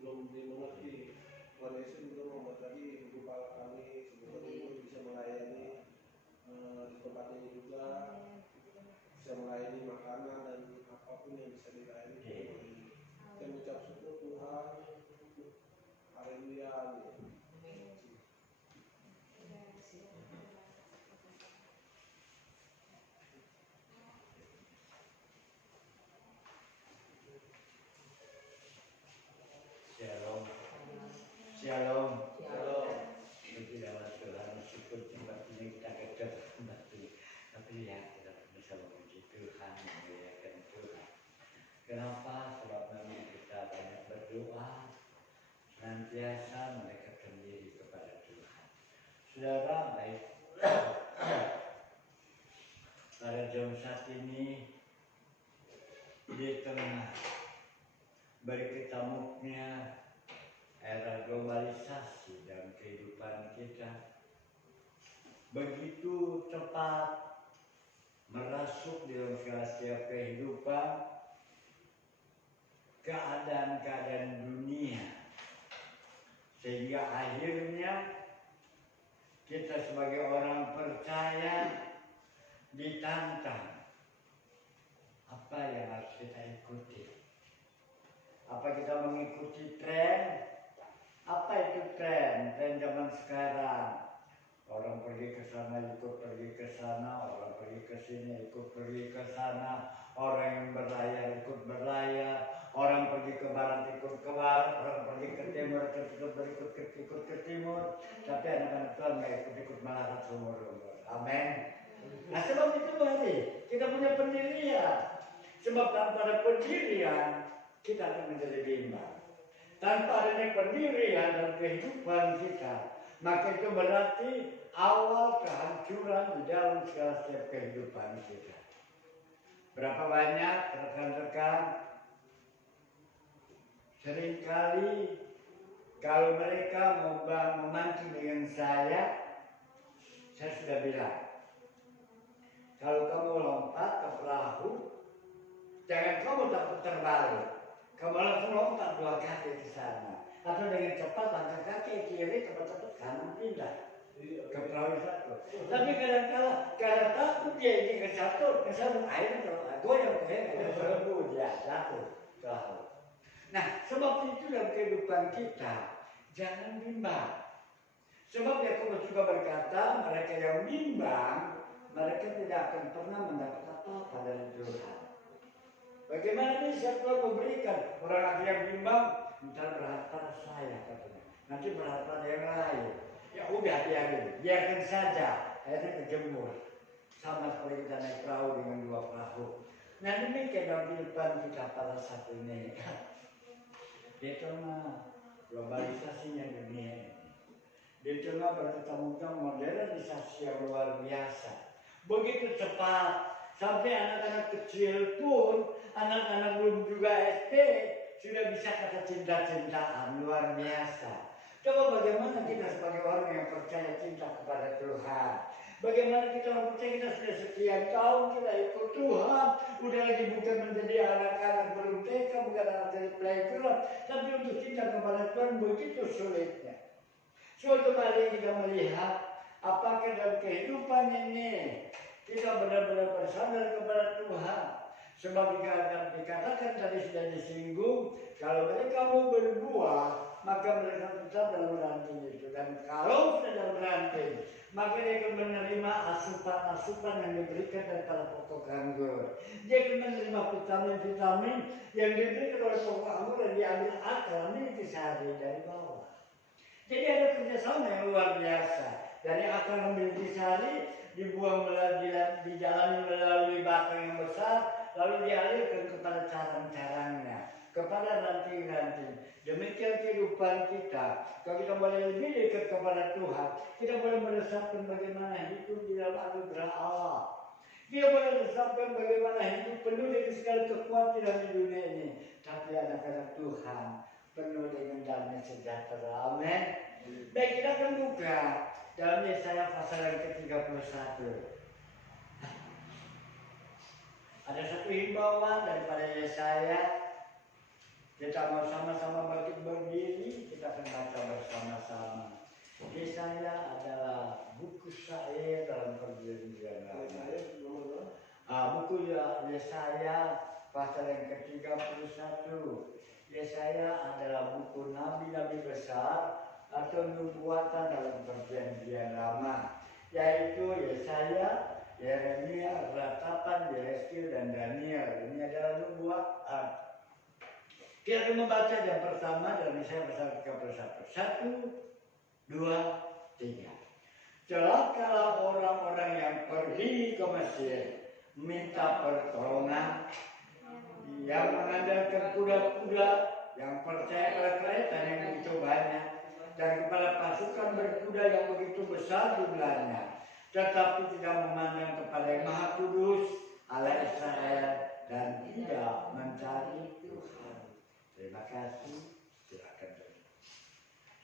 belum dimengerti. Tuhan Yesus juga membuat tadi hidup kami sebetulnya bisa melayani di tempat ini juga, bisa melayani makanan dan apapun yang bisa dilayani. Kita mengucap syukur Tuhan, haleluya. Shalom. Shalom. Shalom. Puji nama Tuhan, syukur tempat ini kita kembali. Tapi ya kita bisa memuji Tuhan, memuliakan Tuhan. Kenapa? Sebab memang kita banyak berdoa, senantiasa mendekatkan diri kepada Tuhan. Saudara, baik. Pada jam saat ini di tengah berketamuknya era globalisasi dalam kehidupan kita begitu cepat merasuk dalam segala setiap kehidupan, keadaan-keadaan dunia, sehingga akhirnya kita sebagai orang percaya ditantang apa yang harus kita ikuti. Apa kita mengikuti tren? Apa itu tren? Tren zaman sekarang. Orang pergi ke sana ikut pergi ke sana, orang pergi ke sini ikut pergi ke sana, orang yang berlayar ikut berlayar, orang pergi ke barat ikut ke barat, orang pergi ke timur ikut ke timur. Tapi anak-anak Tuhan nggak ikut melarat seumur umur. Amin. Nah sebab itu mari kita punya pendirian. Sebab tanpa ada pendirian kita akan menjadi bimbang. Tanpa adanya pendirian dalam kehidupan kita, maka itu berarti awal kehancuran di dalam segala setiap kehidupan kita. Berapa banyak rekan-rekan seringkali kalau mereka memancing dengan saya sudah bilang, kalau kamu lompat ke perahu, jangan kamu takut terbalik. Kamu langsung lompat 2 kaki ke sana, atau dengan cepat langkah kaki kiri, cepat-cepat kanan pindah ke perahu satu. Tapi kadang-kala karena takut dia ingin ke satu air goyang ada berembus ya jatuh ke laut. Nah sebab itu dalam kehidupan kita jangan bimbang. Sebab Yakobus juga berkata mereka yang bimbang mereka tidak akan pernah mendapat apa-apa dari Tuhan. Bagaimana bisa Tuhan memberikan orang yang bimbang? Ntar berharap pada saya katanya, nanti berharap pada yang lain. Ya udah biarkan saja. Akhirnya kejemur. Sama seperti kita naik perahu dengan 2 perahu. Nah demikian dalam kehidupan kita pada saat ini. Di tengah globalisasinya dunia ini, di tengah berketemukan modernisasi yang luar biasa, begitu cepat. Sampai anak-anak kecil pun, anak-anak belum juga SD, sudah bisa kata cinta-cintaan, luar biasa. Coba bagaimana kita sebagai orang yang percaya cinta kepada Tuhan. Bagaimana kita percaya kita sudah sekian tahun kita ikut Tuhan. Udah lagi bukan menjadi anak-anak belum TK, bukan anak dari playground. Tapi untuk cinta kepada Tuhan begitu sulitnya. Suatu kali kita melihat apakah dalam kehidupan ini kita benar-benar bersandar kepada Tuhan. Sebab dikatakan tadi sudah disinggung, kalau mereka mau berbuah, maka mereka tetap dalam ranting itu. Dan kalau sudah dalam ranting, maka dia akan menerima asupan-asupan yang diberikan daripada pokok anggur. Dia akan menerima vitamin-vitamin yang diberikan oleh pokok anggur dan diambil akar intisari dari bawah. Jadi ada kerjasama yang luar biasa. Dari akar intisari dibuang dijalani melalui batang yang besar, lalu dialirkan kepada carang-carangnya, kepada ranting-ranting. Demikian kehidupan kita. Kalau kita boleh lebih dekat kepada Tuhan, kita boleh meresapkan bagaimana hidup di dalam anugerah Allah. Dia boleh meresapkan bagaimana hidup penuh dengan segala kekhawatiran di dunia ini. Tapi anak-anak Tuhan penuh dengan damai sejahtera. Amin. Baik, kita akan buka dalam Yesaya pasal yang ke-31. Ada satu himbauan daripada Yesaya Kita mau sama-sama berdiri, kita akan baca bersama-sama. Yesaya adalah buku syair dalam perjanjian lama. Buku Yesaya pasal yang ke-31. Yesaya adalah buku nabi-nabi besar atau nubuatan dalam perjanjian lama, yaitu Yesaya, Yeremia, Ratapan, Yehezkiel, dan Daniel. Ini adalah nubuatan. Kita akan membaca yang pertama dari Yesaya pasal 31. 1, 2, 3. Celakalah orang-orang yang pergi ke Mesir minta pertolongan, yang mengandalkan kuda-kuda, yang percaya pada kereta yang begitu banyak, dan kepada pasukan berkuda yang begitu besar jumlahnya, tetapi tidak memandang kepada Yang Maha Kudus Allah Israel dan tidak mencari Tuhan. Terima kasih. Silakan.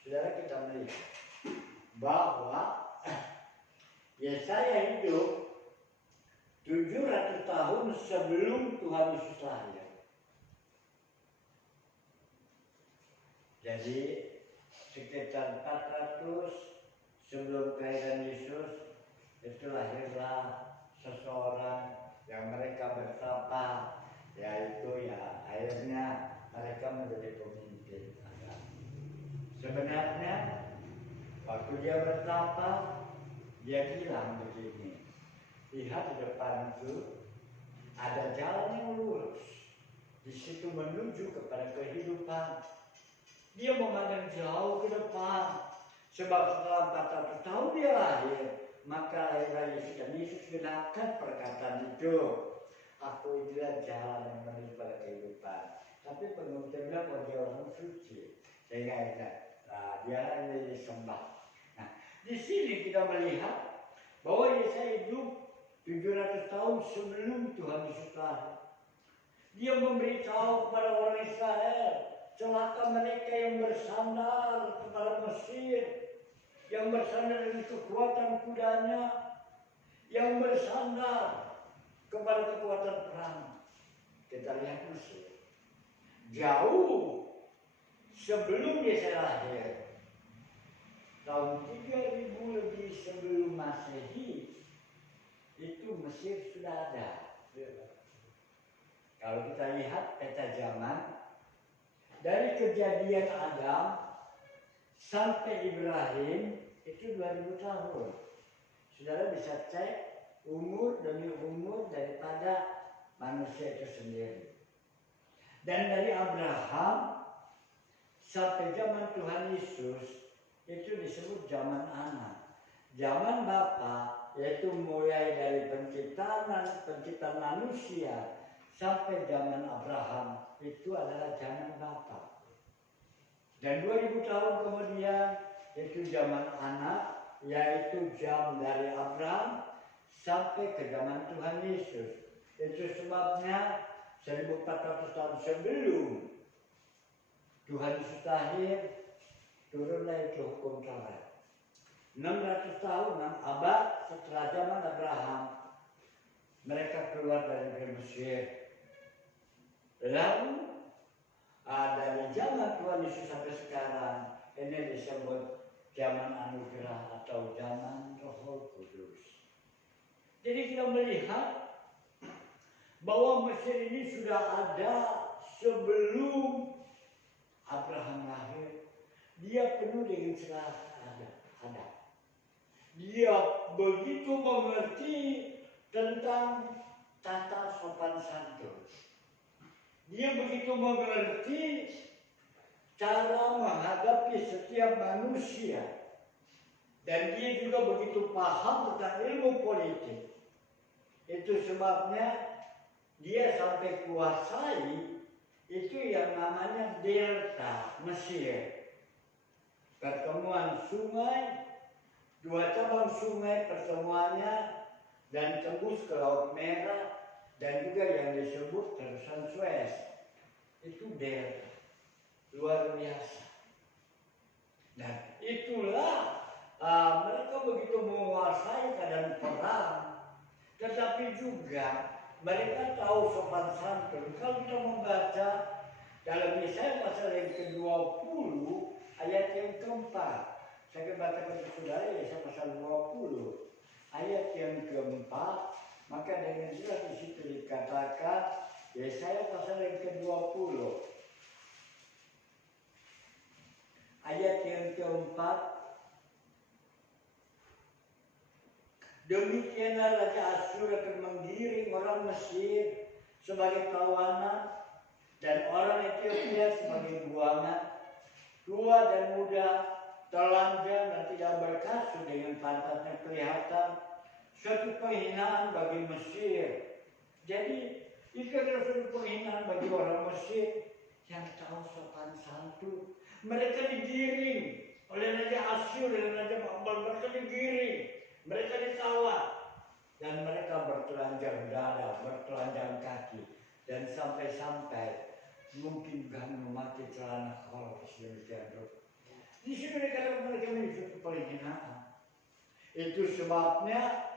Saudara, kita melihat bahwa Yesaya hidup 700 tahun sebelum Tuhan Yesus lahir. Jadi sekitar 400 sebelum kelahiran Yesus itu lahirlah seseorang yang mereka bertapa, yaitu akhirnya mereka menjadi pemimpin agama. Sebenarnya waktu dia bertapa, dia bilang begini, lihat di depan itu ada jalan yang lurus, di situ menuju kepada kehidupan. Dia memandang jauh ke depan, sebab setelah 400 tahun dia lahir, maka lahirlah Yesus, dan Yesus genapkan perkataan itu. Aku itulah jalan yang menuju pada kehidupan. Tapi pengutin bilang bahwa dia orang suci, sehingga dia hanya disembah. Nah, di sini kita melihat bahwa Yesaya hidup 700 tahun sebelum Tuhan Yesus lahir. Dia memberitahu kepada orang Israel, celaka mereka yang bersandar kepada Mesir, yang bersandar dengan kekuatan kudanya, yang bersandar kepada kekuatan perang. Kita lihat Mesir. Jauh sebelum Yesaya lahir, tahun 3000 lebih sebelum Masehi, itu Mesir sudah ada. Kalau kita lihat peta zaman, dari kejadian Adam sampai Ibrahim itu 2000 tahun. Saudara bisa cek umur demi umur daripada manusia itu sendiri. Dan dari Abraham sampai zaman Tuhan Yesus itu disebut zaman anak. Zaman Bapa yaitu mulai dari penciptaan manusia sampai zaman Abraham itu adalah zaman Bapa. Dan 2000 tahun kemudian itu zaman anak, yaitu jam dari Abraham sampai ke zaman Tuhan Yesus. Itu sebabnya 1400 tahun sebelum Tuhan Yesus lahir, turunlah itu hukum Taurat. 600 tahun, 6 abad setelah zaman Abraham, mereka keluar dari Mesir. Lalu dari zaman Tuhan Yesus sampai sekarang, ini disebut zaman anugerah atau zaman Roh Kudus. Jadi kita melihat bahwa Mesir ini sudah ada sebelum Abraham lahir. Dia penuh dengan selasa ada. Dia begitu mengerti tentang tata sopan santun. Dia begitu mengerti cara menghadapi setiap manusia. Dan dia juga begitu paham tentang ilmu politik. Itu sebabnya dia sampai kuasai itu yang namanya delta Mesir. Pertemuan sungai, 2 cabang sungai pertemuannya, dan tembus ke Laut Merah, dan juga yang disebut terusan Suez. Itu delta. Luar biasa. Dan itulah mereka begitu menguasai keadaan perang. Tetapi juga mereka tahu sopan santun. Kalau kita membaca Dalam Yesaya pasal yang ke-20 ayat yang keempat. Saya akan bacakan kepada saudara Yesaya pasal 20 ayat yang keempat. Maka dengan jelas di situ dikatakan Yesaya pasal yang ke-20 ayat yang keempat. Demikianlah Raja Asyur akan menggiring orang Mesir sebagai tawanan dan orang Ethiopia sebagai buangan. Tua dan muda, telanjang dan tidak berkasut dengan pantatnya kelihatan. Suatu penghinaan bagi Mesir. Jadi itu adalah suatu penghinaan bagi orang Mesir yang tahu sopan santun. Mereka digiring oleh Raja Asyur dan Raja Babel. Mereka digiring, mereka ditawan, dan mereka bertelanjang dada, bertelanjang kaki, dan sampai-sampai mungkin kami memakai celana kolor sedemikian rupa. Di sini mereka memiliki penghinaan. Itu sebabnya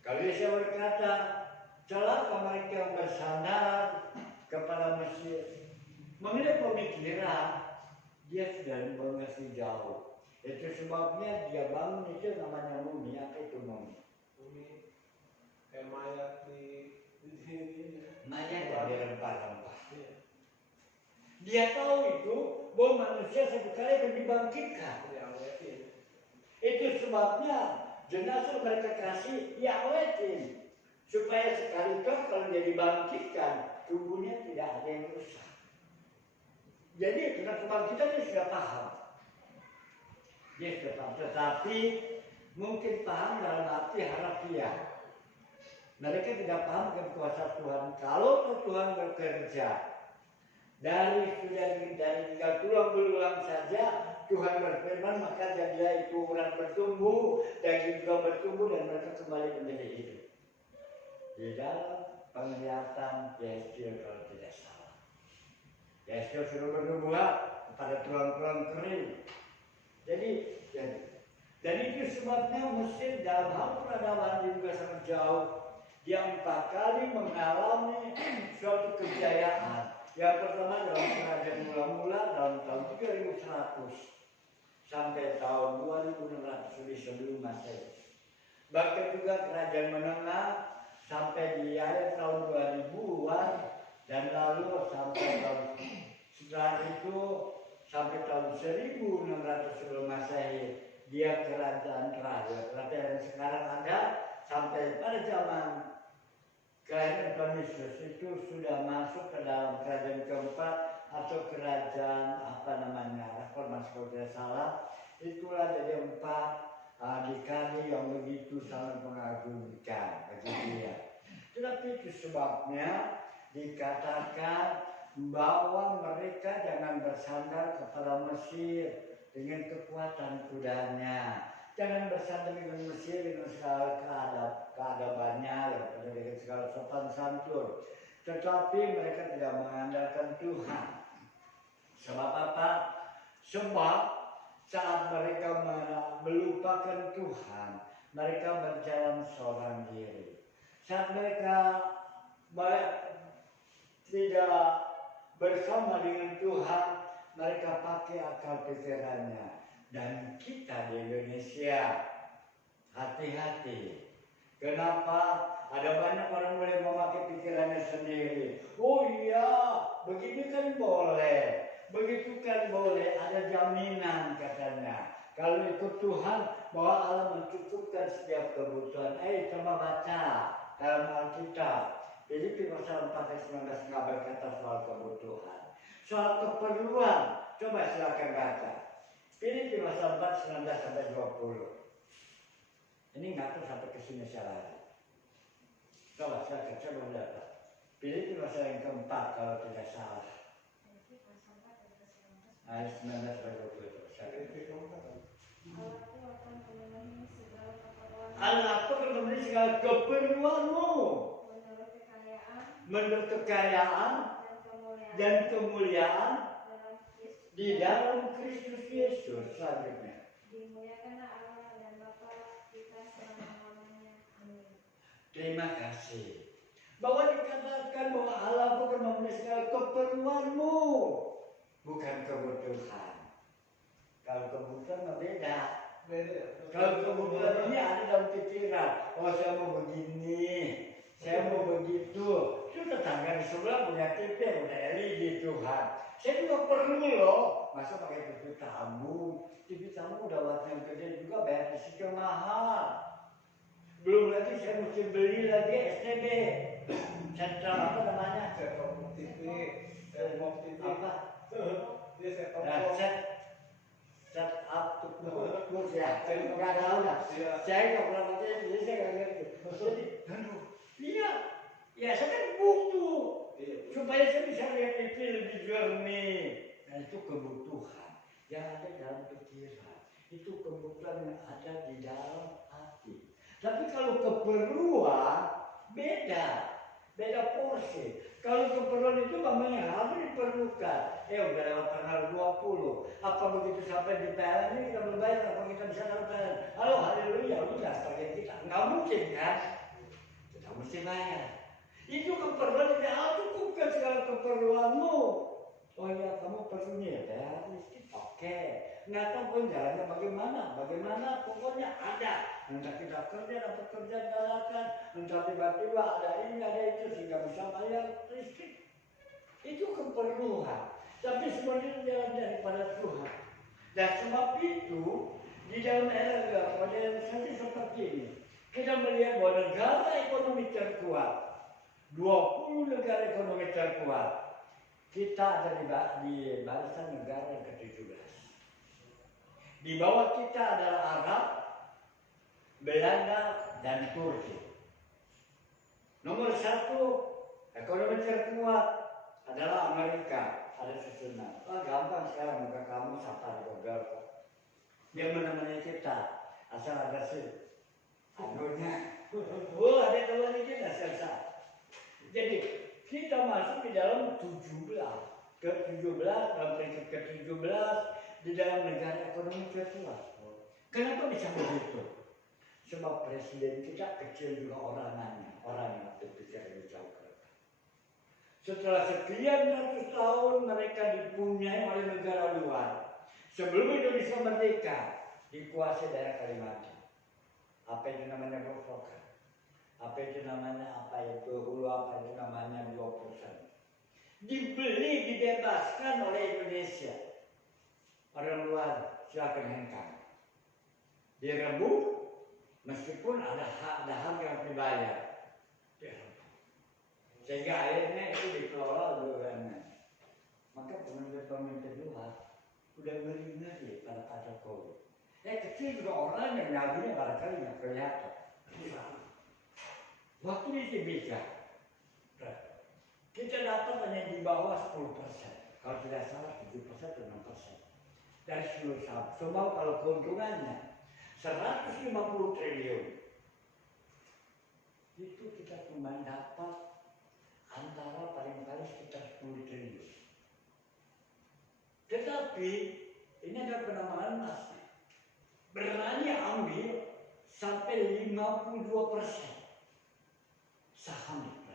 kalau saya berkata celaka mereka yang bersandar kepada Mesir, memiliki pemikiran dia sudah mengasih jauh. Itu sebabnya dia bangun itu namanya mumi. Apa itu mumi? Mumi kayak mayat di sini. Mayat yang dirempah-rempah. Dia tahu itu bahwa manusia satu kali akan dibangkitkan. Itu sebabnya jenazah mereka kasih diawetin supaya sekali toh kalau dia dibangkitkan tubuhnya tidak ada yang rusak. Jadi tentang kebangkitan dia sudah paham. Dia sudah paham, tetapi mungkin paham dalam arti harafiah. Mereka tidak paham dengan kuasa Tuhan. Kalau Tuhan bekerja dari tinggal tulang belulang saja Tuhan berfirman, maka jadilah itu orang bertumbuh, daging juga bertumbuh dan mereka kembali menjadi hidup. Di dalam penglihatan Yeskiel kalau tidak salah, Yeskiel sudah bertumbuh kepada tulang-tulang kering. Jadi dan itu sebabnya Mesir dalam hal peradaban juga sangat jauh. Dia 4 kali mengalami suatu kejayaan. Yang pertama dalam kerajaan mula-mula dalam tahun 3100 sampai tahun 2600 sebelum Masehi. Bahkan juga kerajaan menengah sampai di akhir tahun 2000-an dan lalu sampai tahun setelah itu sampai tahun 1600 sebelum Masehi. Dia kerajaan terakhir. Kerajaan yang sekarang ada sampai pada zaman Kerajaan Yesus itu sudah masuk ke dalam kerajaan keempat atau kerajaan reformasi kalau tidak salah. Itulah jadi 4 dikali yang begitu sangat mengagumkan bagi dia. Tetapi itu sebabnya dikatakan bahwa mereka jangan bersandar kepada Mesir dengan kekuatan kudanya. Jangan bersandar dengan Mesir dengan segala keadabannya, dengan segala sopan santun. Tetapi mereka tidak mengandalkan Tuhan. Sebab apa? Sebab saat mereka melupakan Tuhan, mereka berjalan seorang diri. Saat mereka tidak bersama dengan Tuhan, mereka pakai akal pikirannya. Dan kita di Indonesia hati-hati. Kenapa? Ada banyak orang boleh memakai pikirannya sendiri. Oh iya, begini kan boleh, begitu kan boleh. Ada jaminan katanya. Kalau ikut Tuhan, bahwa Allah mencukupkan setiap kebutuhan. Coba baca dalam Alkitab. Filipi pasal 4 ayat 19 nggak berkata soal kebutuhan, soal keperluan. Coba silakan baca. Filipi pasal 4 19 sampai 20. Ini ngatur sampai ke sini salah. Coba silakan coba lihat. Filipi pasal yang keempat kalau tidak salah. Ayat 19 sampai 20 itu. Allah akan memenuhi segala keperluanmu. Menurut kekayaan dan kemuliaan di dalam Kristus Yesus. Selanjutnya, dimuliakanlah Allah dan Bapa kita selama-lamanya. Amin. Terima kasih. Bahwa dikatakan bahwa Allah bukan memenuhi segala keperluanmu, bukan kebutuhan. Kalau kebutuhan mah beda. Kalau kebutuhan ini ada dalam pikiran, oh saya mau begini, saya mau begitu. Itu tetangga di sebelah punya TV, punya LED Tuhan. Saya juga perlu loh, masa pakai TV tamu? TV tamu udah wattnya gede juga, bayar listriknya mahal. Belum lagi saya mesti beli lagi STB, sentral apa namanya? Set-top TV, Apa? Dia set-top Nah, box. set up terus ya, nggak tahu lah. Saya nggak pernah pakai, jadi saya nggak ngerti. Jadi, aduh, iya, ya saya kan butuh supaya saya bisa lihat TV lebih jernih. Nah itu kebutuhan yang ada dalam pikiran, itu kebutuhan yang ada di dalam hati. Tapi kalau keperluan beda porsi. Kalau keperluan itu memang harus diperlukan. Udah lewat tanggal 20. Apa begitu sampai di PLN ini kita berbayar, apa kita bisa dapat PLN? Halo, haleluya, udah target kita. Nggak mungkin kan? Kita mesti bayar. Itu keperluan tidak cukupkan segala keperluanmu. Oh iya, kamu perlunya ya bayar listrik. Oke. Nggak tahu pun jalannya bagaimana pokoknya ada. Entah kita kerja, dapat kerja galakan, entah tiba-tiba ada ini, ada itu, sehingga bisa bayar listrik. Itu keperluan. Tapi sebenarnya jalan daripada Tuhan. Dan sebab itu, di dalam era modernisasi seperti ini, kita melihat bahwa negara ekonomi terkuat, 20 negara ekonomi terkuat, kita ada di barisan negara yang ke-17. Di bawah kita adalah Arab, Belanda, dan Turki. Nomor 1 ekonomi terkuat adalah Amerika, ada susunan. Gampang sekarang muka kamu sapa di Google. Dia menemani kita, asal ada sih anunya. Ada teman kita selesai. Jadi kita masuk di dalam 17 dalam peringkat ke-17 di dalam negara ekonomi terkuat. Kenapa bisa begitu? Sebab presiden kita kecil juga orangnya berpikir lebih jauh ke depan. Setelah sekian ratus tahun mereka dipunyai oleh negara luar. Sebelum Indonesia merdeka, dikuasai daerah Kalimantan. Apa itu namanya Grovogan? Apa itu namanya hulu, apa itu namanya 2%. Dibeli, dibebaskan oleh Indonesia. Orang luar silakan hengkang. Direbut, meskipun ada harga yang dibayar. Sehingga akhirnya itu dikelola BUMN. Maka pemimpin luar udah ngeri-ngeri pada Pak Jokowi. Kecil juga orang yang nyalinya barangkali nggak kelihatan. Waktu di Timika, kita dapat hanya di bawah 10%. Kalau tidak salah 7% atau 6%. Dari seluruh saham. Semua kalau keuntungannya 150 triliun. Itu kita cuma dapat antara paling kali sekitar 10 triliun. Tetapi ini ada penambahan emas. Berani ambil sampai 52% saham itu.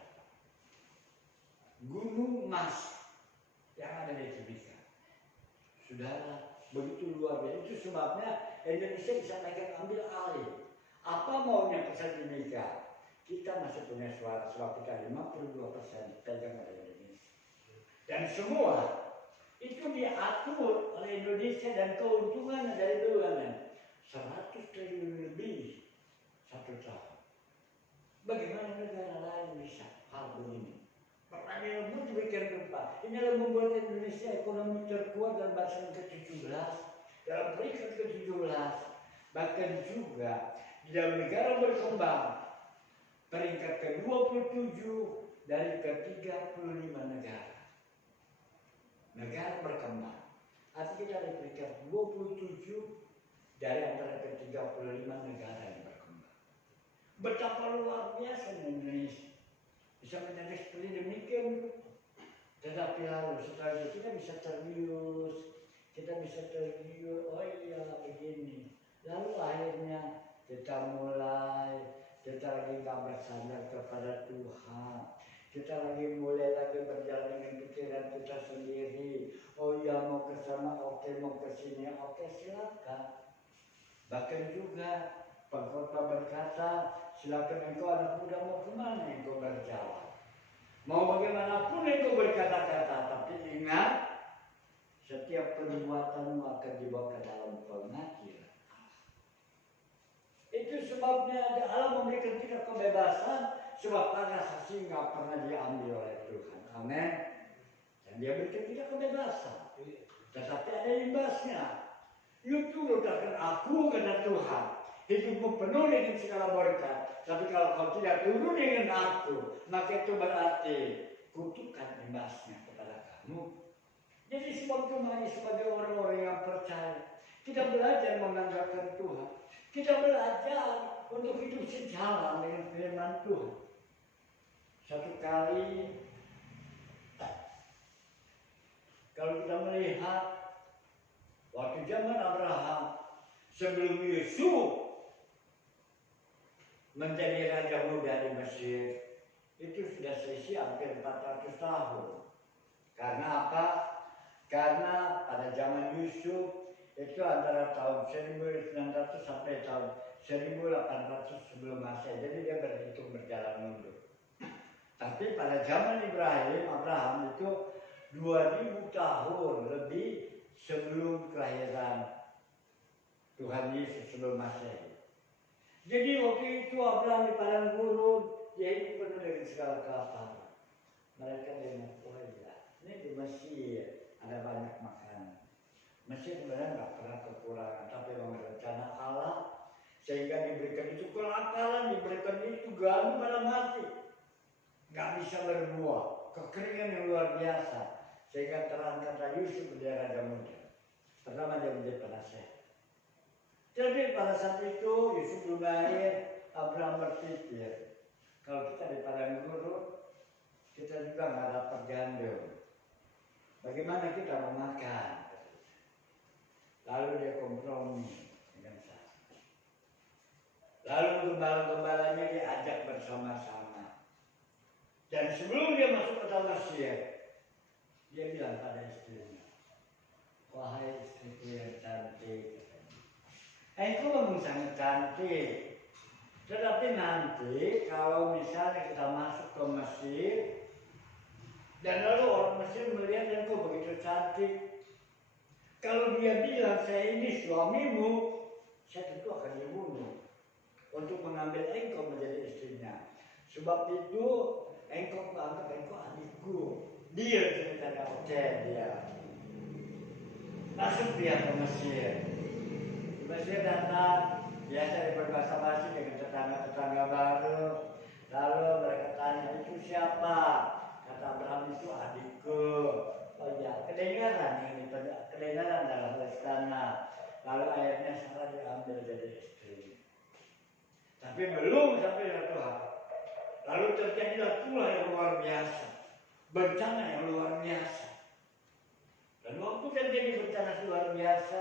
Gunung emas yang ada di Timika. Saudara, begitu luar biasa. Itu sebabnya Indonesia bisa ambil alih. Apa maunya pusat Timika? Kita masih punya suara, sebab kita 52% pegang oleh Indonesia. Dan semua itu diatur oleh Indonesia dan keuntungan dari BUMN 100 triliun lebih satu tahun. Bagaimana negara lain bisa hal begini? Pertanyaan pun demikian rupa. Ini adalah membuat Indonesia ekonomi terkuat dalam barisan ke-17, dalam peringkat ke-17, bahkan juga di dalam negara berkembang peringkat ke-27 dari ke-35 negara. Negara berkembang. Artinya kita di peringkat 27 dari antara ke-35 negara yang berkembang. Betapa luar biasa Indonesia bisa menjadi seperti demikian. Tetapi lalu setelah itu kita bisa tergiur, oh iya begini. Lalu akhirnya kita lagi gak bersandar kepada Tuhan. Kita mulai lagi berjalan dengan pikiran kita sendiri. Oh ya, mau ke sana, oke, mau ke sini, oke, silakan. Bahkan juga pengkhotbah berkata, silakan engkau anak muda, mau kemana engkau berjalan. Mau bagaimanapun engkau berkata-kata, tapi ingat, setiap perbuatanmu akan dibawa ke dalam pengadilan. Itu sebabnya Allah memberikan kita kebebasan, sebab hak asasi nggak pernah diambil oleh Tuhan. Amin. Dan dia berikan kita kebebasan. Tetapi ada imbasnya. You turut akan aku, kata Tuhan. Hidupmu penuh dengan segala berkat. Tapi kalau kau tidak turun dengan aku, maka itu berarti kutukan imbasnya kepada kamu. Jadi sebab cuma sebagai orang-orang yang percaya, kita belajar mengandalkan Tuhan. Kita belajar untuk hidup sejalan dengan firman Tuhan. Satu kali, kalau kita melihat waktu zaman Abraham, sebelum Yusuf menjadi raja muda di Mesir, itu sudah selisih hampir 400 tahun. Karena apa? Karena pada zaman Yusuf itu antara tahun 1900 sampai tahun 1800 sebelum Masehi. Jadi dia berhitung berjalan mundur. Tapi pada zaman Abraham itu 2000 tahun lebih sebelum kelahiran Tuhan Yesus sebelum Masehi. Jadi waktu itu Abraham di padang gurun, dia itu penuh dengan segala kelaparan. Mereka dengan ini di Mesir ada banyak makanan. Mesir sebenarnya nggak pernah kekurangan, tapi memang rencana Allah sehingga diberikan itu kelakaran, diberikan itu gandum pada mati, nggak bisa berbuah, kekeringan yang luar biasa, sehingga terangkatlah Yusuf menjadi raja muda. Pertama dia menjadi penasehat. Jadi pada saat itu Yusuf belum lahir, Abraham berpikir kalau kita di padang gurun, kita juga nggak dapat gandum. Bagaimana kita memakan? Lalu dia kompromi dengan saya. Lalu gembala-gembalanya diajak bersama-sama. Dan sebelum dia masuk ke tanah Mesir, dia bilang pada istrinya, wahai istriku yang cantik, engkau memang sangat cantik. Tetapi nanti kalau misalnya kita masuk ke Mesir, dan lalu orang Mesir melihat engkau begitu cantik, kalau dia bilang saya ini suamimu, saya tentu akan dibunuh untuk mengambil engkau menjadi istrinya. Sebab itu engkau anggap engkau adikku. Dia ceritanya oke dia. Masuk dia ke Mesir. Di Mesir datang, biasa dia berbahasa basi dengan tetangga-tetangga baru. Lalu mereka tanya, itu siapa? Kata Abraham, itu adikku. Oh iya, kedengaran ini, kedengaran dalam istana. Lalu akhirnya Sarah diambil jadi istri. Tapi belum sampai ke Tuhan. Lalu terjadilah pula yang luar biasa, bencana yang luar biasa. Dan waktu terjadi bencana luar biasa,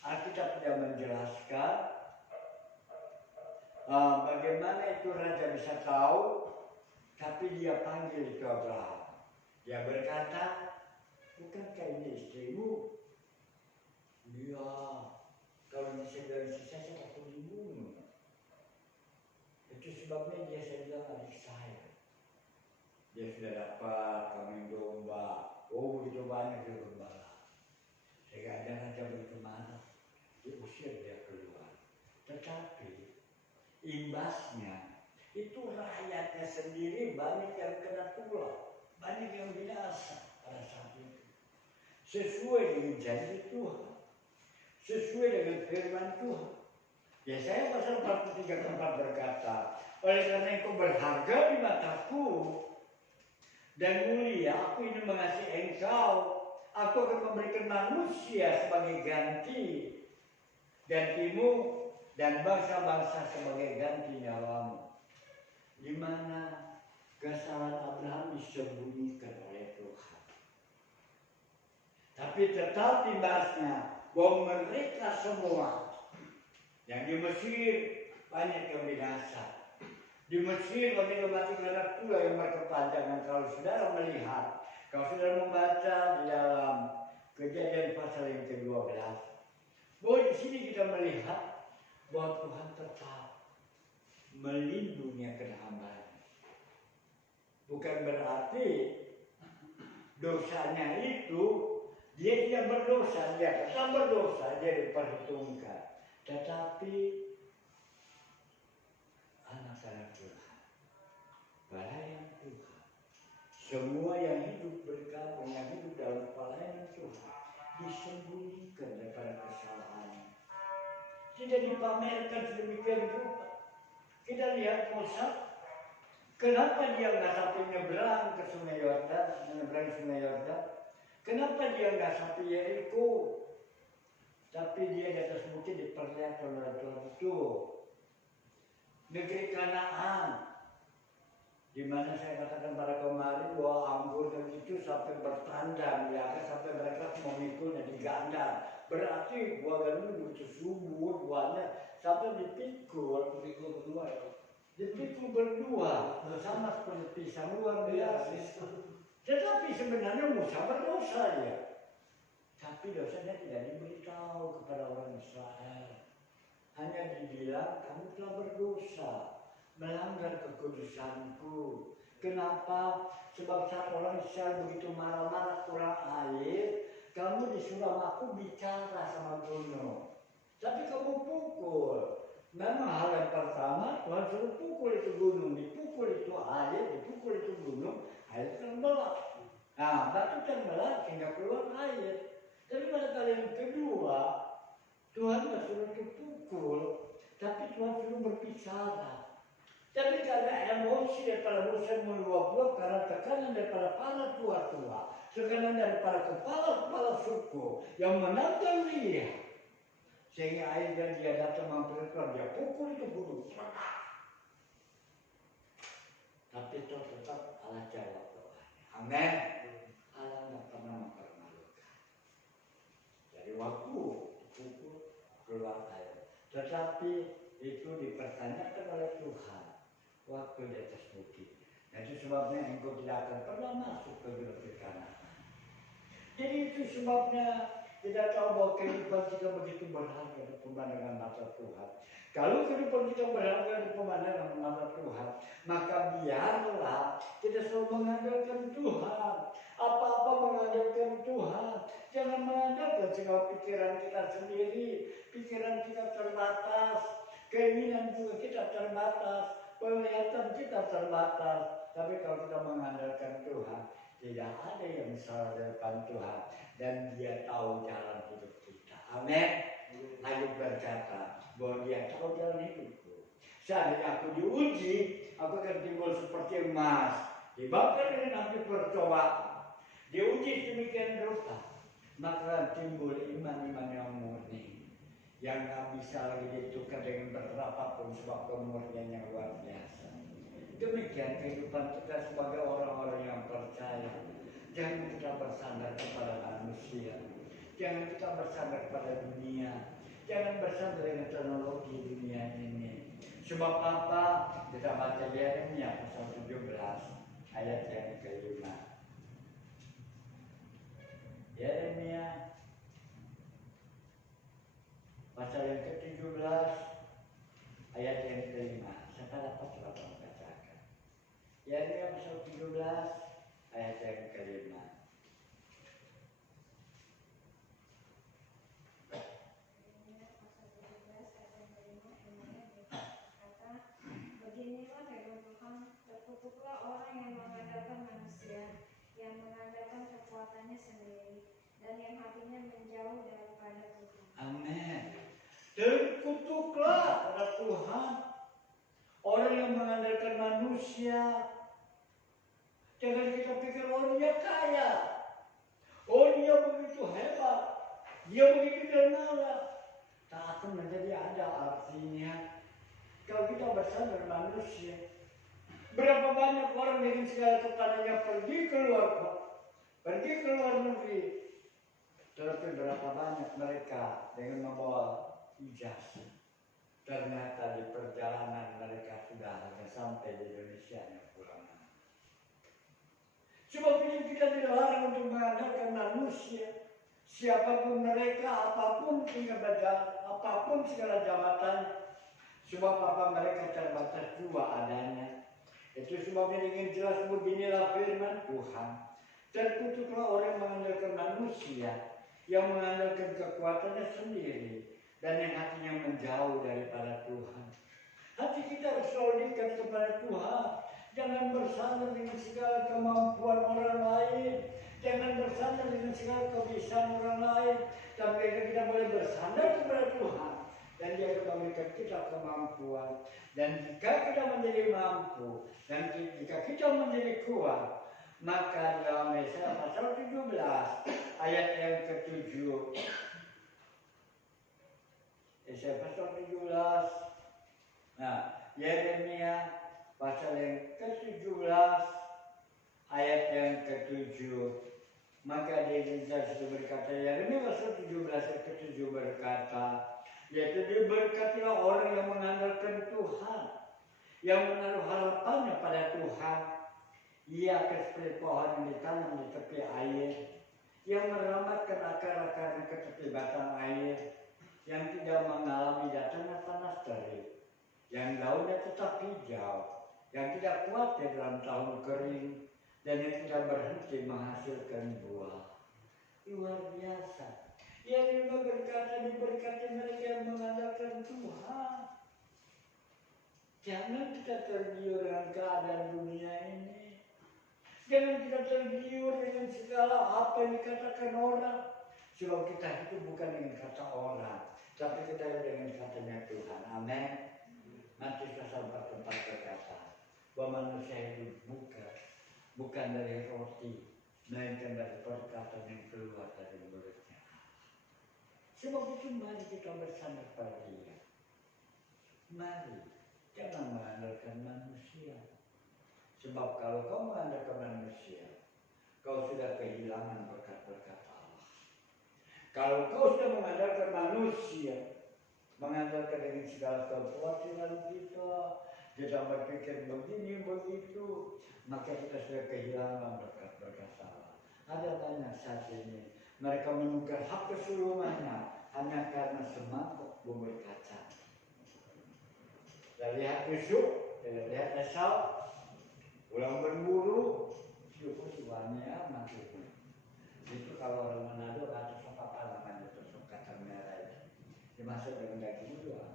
Alkitab tidak menjelaskan bagaimana itu raja bisa tahu, tapi dia panggil itu Abraham. Dia berkata, bukankah ini istrimu? Iya, kalau saya takut dibunuh. Itu sebabnya dia saya bilang adik saya. Dia sudah dapat kambing domba, begitu banyak dia gembala. Sehingga ada raja begitu marah, diusir dia keluar. Tetapi imbasnya itu rakyatnya sendiri banyak yang kena tulah, banyak yang binasa pada saat itu. Sesuai dengan janji Tuhan, sesuai dengan firman Tuhan. Yesaya pasal 43:4 berkata, oleh karena engkau berharga di mataku dan mulia, aku ingin mengasihi engkau. Aku akan memberikan manusia sebagai gantimu dan bangsa-bangsa sebagai ganti nyawamu. Di mana kesalahan Abraham disembunyikan oleh Tuhan. Tapi tetap imbasnya bahwa mereka semua yang di Mesir banyak yang binasa. Di Mesir bagi mati karena pula yang berkepanjangan. Kalau saudara melihat, kalau saudara membaca di dalam Kejadian pasal yang ke-12, bahwa di sini kita melihat bahwa Tuhan tetap melindungi akan hamba-Nya. Bukan berarti dosanya itu dia tidak berdosa, dia tetap berdosa, dia diperhitungkan. Tetapi anak-anak Tuhan, pelayan Tuhan, semua yang hidup bergabung, yang hidup dalam pelayanan Tuhan, disembunyikan daripada kesalahan. Tidak dipamerkan sedemikian rupa. Kita lihat Musa, kenapa dia nggak sampai nyebrang ke Sungai Yordan, menyeberang Sungai Yordan? Kenapa dia nggak sampai Yeriko? Tapi dia di atas bukit diperlihatkan oleh Tuhan itu negeri Kanaan, di mana saya katakan pada kemarin bahwa anggur dan itu sampai bertandang, ya kan, sampai mereka memikulnya digandang. Berarti buah gandum begitu subur buahnya sampai dipikul berdua ya. Dipikul berdua sama seperti pisang luar biasa. Tetapi sebenarnya Musa berdosa ya. Tapi dosanya tidak diberitahu kepada orang Israel. Hanya dibilang kamu telah berdosa, melanggar kekudusanku. Kenapa? Sebab saat orang Israel begitu marah-marah kurang air, kamu disuruh sama aku bicara sama gunung. Tapi kamu pukul. Memang hal yang pertama Tuhan suruh pukul itu gunung, dipukul itu air, dipukul itu gunung, air terbelah. Nah, batu terbelah sehingga keluar air. Tapi pada kali yang kedua, Tuhan tidak suruh dipukul, tapi Tuhan suruh berbicara. Tapi karena emosi daripada Musa meluap-luap, karena tekanan daripada para tua-tua, tekanan daripada kepala-kepala suku yang menantang dia, sehingga akhirnya dia datang memperlukan, dia pukul itu gunung. Tapi itu tetap Allah jawab doanya. Amin. Allah tidak pernah mempermalukan. Jadi waktu dipukul keluar air, tetapi itu dipertanyakan oleh Tuhan waktu di atas bukit. Nah, itu sebabnya engkau tidak akan pernah masuk ke negeri Kanaan. Jadi itu sebabnya kita tahu bahwa kehidupan kita begitu berharga di pemandangan mata Tuhan. Kalau kehidupan kita berharga di pemandangan mata Tuhan, maka biarlah kita selalu mengandalkan Tuhan. Apa-apa mengandalkan Tuhan. Jangan mengandalkan segala pikiran kita sendiri. Pikiran kita terbatas, keinginan juga kita terbatas, penglihatan kita terbatas. Tapi kalau kita mengandalkan Tuhan, tidak ada yang salah di depan Tuhan, dan Dia tahu jalan hidup kita. Amin. Ayub berkata bahwa Dia tahu jalan hidupku. Seandainya aku diuji, aku akan timbul seperti emas, dibakar dengan api percobaan. Diuji demikian rupa, maka timbul iman-iman yang murni, yang tak bisa lagi ditukar dengan berapapun, sebab kemurnian yang luar biasa. Demikian kehidupan kita sebagai orang-orang yang percaya. Jangan kita bersandar kepada manusia, jangan kita bersandar kepada dunia, jangan bersandar dengan teknologi dunia ini. Sebab apa? Kita baca Yeremia pasal 17 ayat yang ke-5. Yeremia pasal yang ke-17 ayat yang ke-5. Siapa dapat coba bacakan? Yeremia pasal 17 ayat yang ke-5. Beginilah firman Tuhan, terkutuklah orang yang mengandalkan manusia, yang mengandalkan kekuatannya sendiri, dan yang hatinya menjauh daripada Tuhan. Amin. Terkutuklah pada Tuhan orang yang mengandalkan manusia. Jangan kita pikir dia kaya, dia begitu hebat, dia begitu dermawan. Tak akan menjadi ada artinya kalau kita bersandar manusia. Berapa banyak orang dengan segala kepadanya pergi ke luar negeri, tetapi berapa banyak mereka dengan membawa ijazah, Ternyata di perjalanan mereka sudah sampai di Indonesia pulang. Sebab itu kita dilarang untuk mengandalkan manusia. Siapapun mereka, apapun tingkatan, apapun segala jabatan, sebab apa mereka terbatas jua adanya. Itu sebabnya dengan jelas beginilah firman Tuhan. Terkutuklah orang mengandalkan manusia, yang mengandalkan kekuatannya sendiri, dan yang hatinya menjauh daripada Tuhan. Hati kita harus selalu dekat kepada Tuhan. Jangan bersandar dengan segala kemampuan orang lain. Jangan bersandar dengan segala kebiasaan orang lain. Tapi kita boleh bersandar kepada Tuhan. Dan Dia akan memberikan kita kemampuan. Dan jika kita menjadi mampu, dan jika kita menjadi kuat, maka dalam Yesaya pasal 17 ayat yang ke-7. Yesaya pasal 17. Nah, Yeremia pasal yang ke-17 ayat yang ke-7. Maka dia berkata, Yeremia pasal 17 ayat ke-7 berkata, yaitu diberkatilah orang yang mengandalkan Tuhan, yang menaruh harapannya pada Tuhan. Ia akan seperti pohon yang ditanam di tepi air, yang merambatkan akar-akarnya ke tepi batang air, yang tidak mengalami datangnya panas terik, yang daunnya tetap hijau, yang tidak khawatir dalam tahun kering, dan yang tidak berhenti menghasilkan buah. Luar biasa. Ia juga berkata, diberkati mereka yang mengandalkan Tuhan. Jangan kita tergiur dengan keadaan dunia ini. Jangan kita tergiur dengan segala apa yang dikatakan orang. Sebab kita itu bukan dengan kata orang, tapi kita dengan katanya Tuhan. Amin. Matius pasal 44 berkata bahwa manusia hidup bukan dari roti, melainkan dari perkataan yang keluar dari mulutnya. Sebab itu mari kita bersandar pada Dia. Mari, jangan mengandalkan manusia. Sebab kalau kau mengandalkan manusia, kau sudah kehilangan berkat-berkat Allah. Kalau kau sudah mengandalkan manusia, mengandalkan dengan segala kekhawatiran kita berpikir begini begitu, maka kita sudah kehilangan berkat-berkat Allah. Ada banyak saat ini mereka menukar hak kesulungannya hanya karena semangkuk bubur kacang. Kita lihat Yusuf, kita lihat Esau, pulang berburu, syukur tuannya mati. Itu kalau orang Manado atau apa namanya tusuk kacang merah itu dimasak dengan daging dua.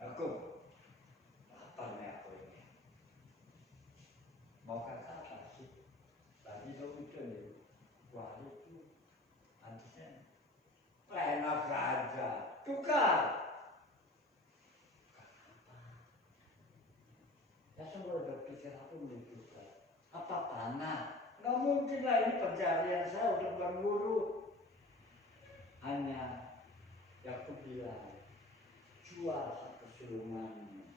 Aku laparnya aku ini. Mau kata apa sih? Tadi itu nih, wah itu antisnya enak aja, tukar. Ya semua berpikir aku bertukar. Apa panah? Nggak mungkin lah, ini pencarian saya untuk berburu. Hanya yang aku bilang, jual hak kesulunganmu.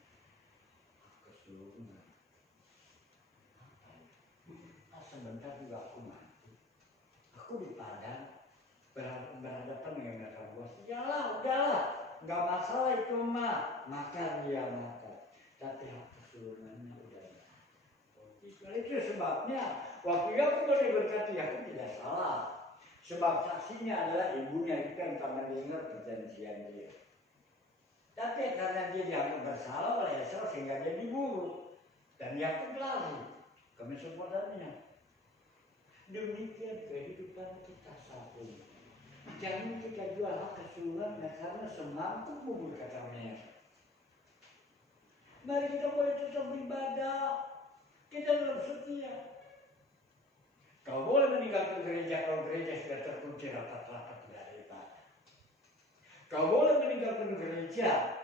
Hak kesulungan. Apa itu? Sebentar juga aku mati. Aku di Padang berhadapan dengan mereka bos. Udahlah, nggak masalah itu mah. Makan dia makan. Tapi hak kesulungannya udah. Itu sebabnya waktu aku boleh berkati, aku tidak salah. Sebab saksinya adalah ibunya itu yang pernah dengar perjanjian dia. Tapi karena dia dianggap bersalah oleh Esau sehingga dia dibunuh. Dan dia pun lari ke Mesopotamia. Demikian kehidupan kita saat ini. Jangan kita jual hak kesulungan karena semangkuk bubur kacang merah. Mari kita boleh tetap beribadah. Kita tetap setia. Kau boleh meninggalkan gereja kalau gereja sudah terkunci rapat-rapat tidak ada ibadah. Kau boleh meninggalkan gereja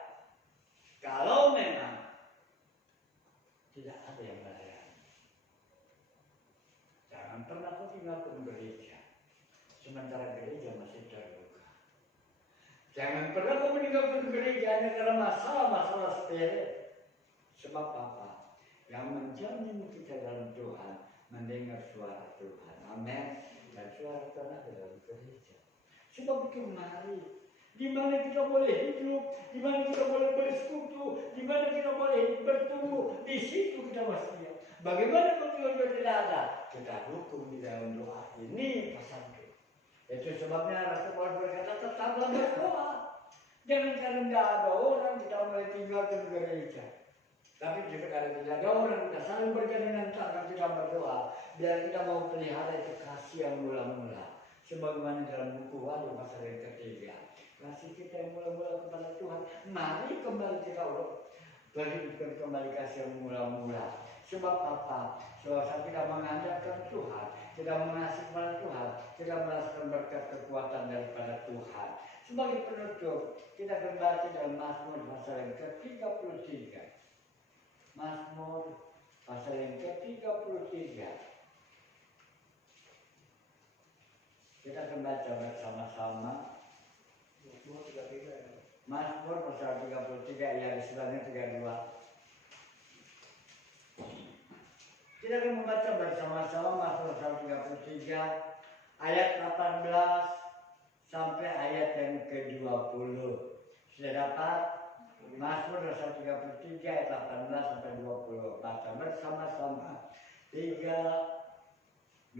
kalau memang tidak ada yang melayani. Jangan pernah kau tinggalkan gereja sementara gereja masih terbuka. Jangan pernah kau meninggalkan gereja hanya karena masalah-masalah sepele. Sebab apa? Yang menjamin kita dalam Tuhan mendengar suara Tuhan. Amin. Dan suara Tuhan ada dalam gereja. Sebab itu mari di mana kita boleh hidup, di mana kita boleh bersekutu, di mana kita boleh bertumbuh, di situ kita wastia. Bagaimana kalau Tuhan tidak ada? Kita dukung di dalam doa. Ini pesanku. Itu sebabnya Rasul Paulus berkata, tetaplah berdoa. Jangan karena tidak ada orang kita mulai tinggalkan gereja. Tapi jika tidak ada orang, kita saling berjaminan tangan kita berdoa. Biar kita mau pelihara itu kasih yang mula-mula. Sebagaimana dalam buku Wahyu pasal yang ketiga. Kasih kita yang mula-mula kepada Tuhan. Mari kembali kita berhidupkan kembali kasih yang mula-mula. Sebab apa? Sebab saat kita mengandalkan Tuhan, kita mengasihi kepada Tuhan, kita merasakan berkat kekuatan daripada Tuhan. Sebagai penutup, kita akan baca dalam Mazmur pasal yang ke-33. Mazmur pasal yang ke-33. Kita akan baca bersama-sama. Mazmur pasal 33 ayat sebenarnya 32. Kita akan membaca bersama-sama Mazmur pasal 33 ayat 18 sampai ayat yang ke-20. Sudah dapat? Mazmur pasal 33 ayat 18 sampai 20. Baca bersama-sama. 3, 2,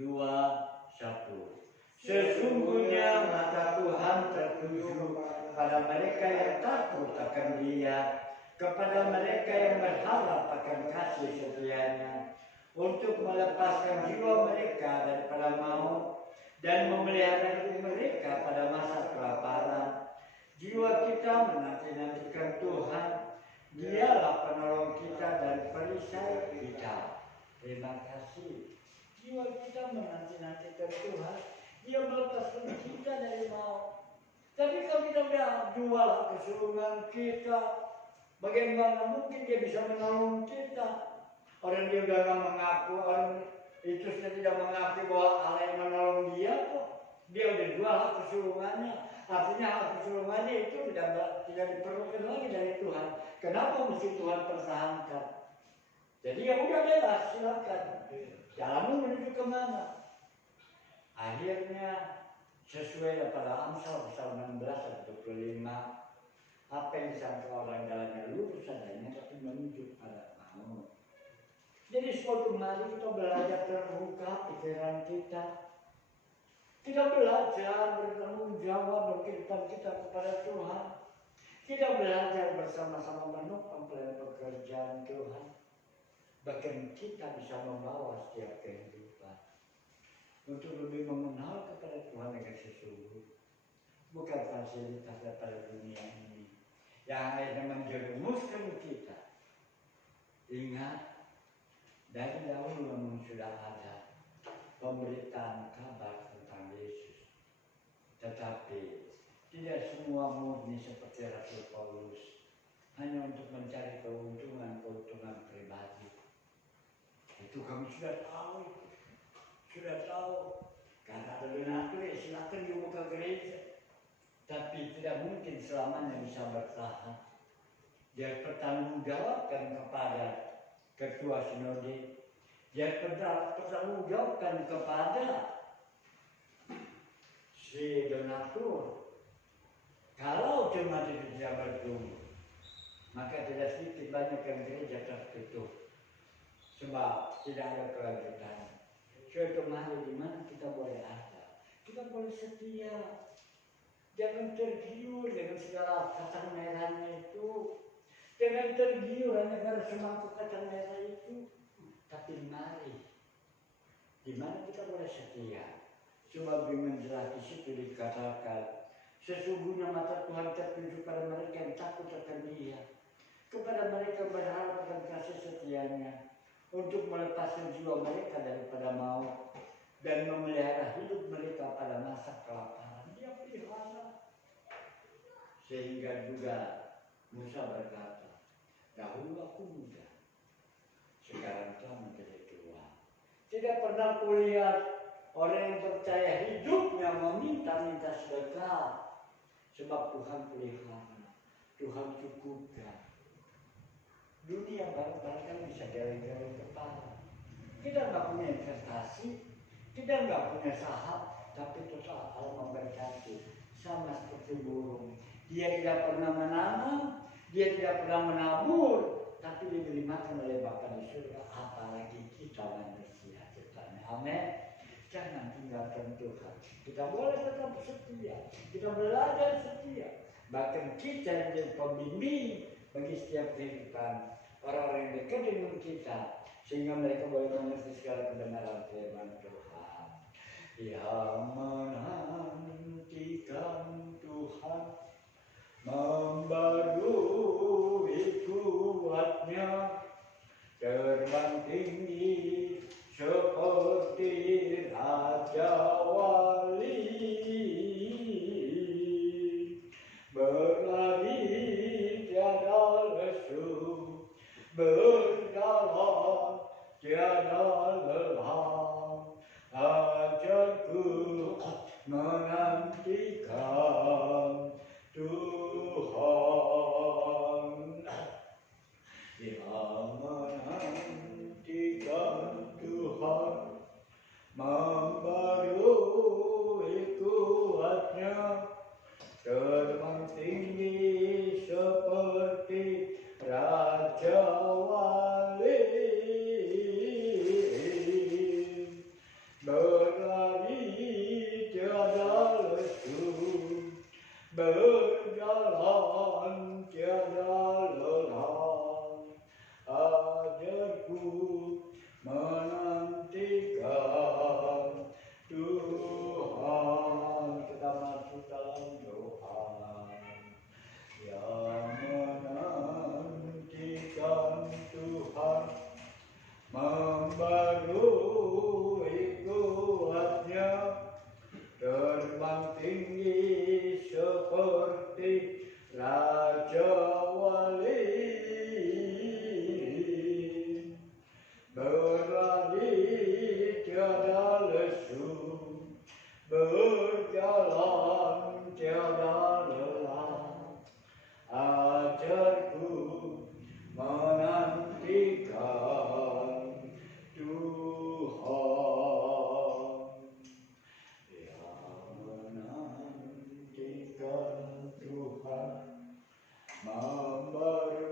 1. Sesungguhnya mata Tuhan tertuju pada mereka yang takut akan Dia, kepada mereka yang berharap akan kasih setianya, untuk melepaskan jiwa mereka daripada maut dan memelihara hidup mereka pada masa kelaparan. Jiwa kita menanti-nantikan Tuhan, Dialah penolong kita dan perisai kita. Terima kasih. Jiwa kita menanti-nantikan Tuhan, Dia melepaskan kita dari maut. Tapi kalau kita sudah jual keseluruhan kita, bagaimana mungkin Dia bisa menolong kita? Orang dia sudah tidak mengaku, orang itu sudah tidak mengaku bahwa Allah yang menolong dia kok. Dia sudah jual hak keseluruhannya. Artinya hak keseluruhannya itu tidak diperlukan lagi dari Tuhan. Kenapa mesti Tuhan pertahankan? Jadi ya udah bebas, silakan. Jalanmu menuju kemana? Akhirnya sesuai pada Amsal pasal 16 ayat 25, apa yang disangka orang jalannya lurus adanya tapi menuju pada maut. Jadi suatu mari kita belajar terbuka pikiran kita. Kita belajar bertanggung jawab berkehidupan kita kepada Tuhan. Kita belajar bersama-sama menopang pekerjaan Tuhan. Bahkan kita bisa membawa setiap kehidupan untuk lebih mengenal kepada Tuhan dengan sesungguhnya. Bukan fasilitas daripada dunia ini yang akhirnya menjerumuskan kita. Ingat, dari dahulu memang sudah ada pemberitaan kabar tentang Yesus. Tetapi tidak semua murni seperti Rasul Paulus, hanya untuk mencari keuntungan pribadi. Itu kami sudah tahu. Karena ada donatur, silakan dibuka gereja. Tapi tidak mungkin selamanya bisa bertahan. Dia bertanggung jawabkan kepada Ketua Sinode, dia bertanggungjawabkan kepada si donatur. Kalau jemaat itu tidak bertumbuh, maka tidak sedikit banyak yang gereja tertutup, sebab tidak ada kelanjutan. Suatu hari di mana kita boleh ada, kita boleh setia, jangan tergiur dengan segala kacang merahnya itu. Jangan tergiur hanya karena semangkuk kacang merah itu. Tapi mari, di mana kita boleh setia. Sebab dengan jelas di situ dikatakan, sesungguhnya mata Tuhan tertuju pada mereka yang takut akan Dia, kepada mereka berharap akan kasih setianya, untuk melepaskan jiwa mereka daripada maut dan memelihara hidup mereka pada masa kelaparan. Dia pelihara. Sehingga juga Musa berkata, dahulu aku muda, sekarang telah menjadi tua. Tidak pernah kulihat orang yang percaya hidupnya meminta-minta sedekah. Sebab Tuhan pelihara, Tuhan cukupkan. Dunia barangkali bisa geleng-geleng kepala. Kita nggak punya investasi, kita nggak punya saham, tapi tetap Allah memberkati. sama seperti burung. Dia tidak pernah menanam, dia tidak pernah menabur, tapi diberi makan oleh Bapa di surga. Apalagi kita manusia ciptaan. Amin. Jangan tinggalkan Tuhan. Kita boleh tetap setia, kita belajar setia. Bahkan kita yang jadi pembimbing bagi setiap kehidupan orang-orang yang dekat dengan kita, sehingga mereka boleh mengerti segala kebenaran firman Tuhan. Yang menantikan Tuhan membarui kuatnya, terbang tinggi seperti raja wali, berlari tiada lesu, berjalan tiada lelah. Ajarku menantikan Tuhan, yang menantikan Tuhan membarui kuatnya, terbang tinggi seperti raja wali, berlari tiada lesu, berjalan tiada lelah. Ajarku menantikan Tuhan. Kita masuk dalam doa. Yang menantikan Tuhan membarui kuatnya, terbang tinggi seperti raja wali, berlari tiada lesu, berjalan tiada lelah. Ajarku menantikan Tuhan, yang menantikan Tuhan membarui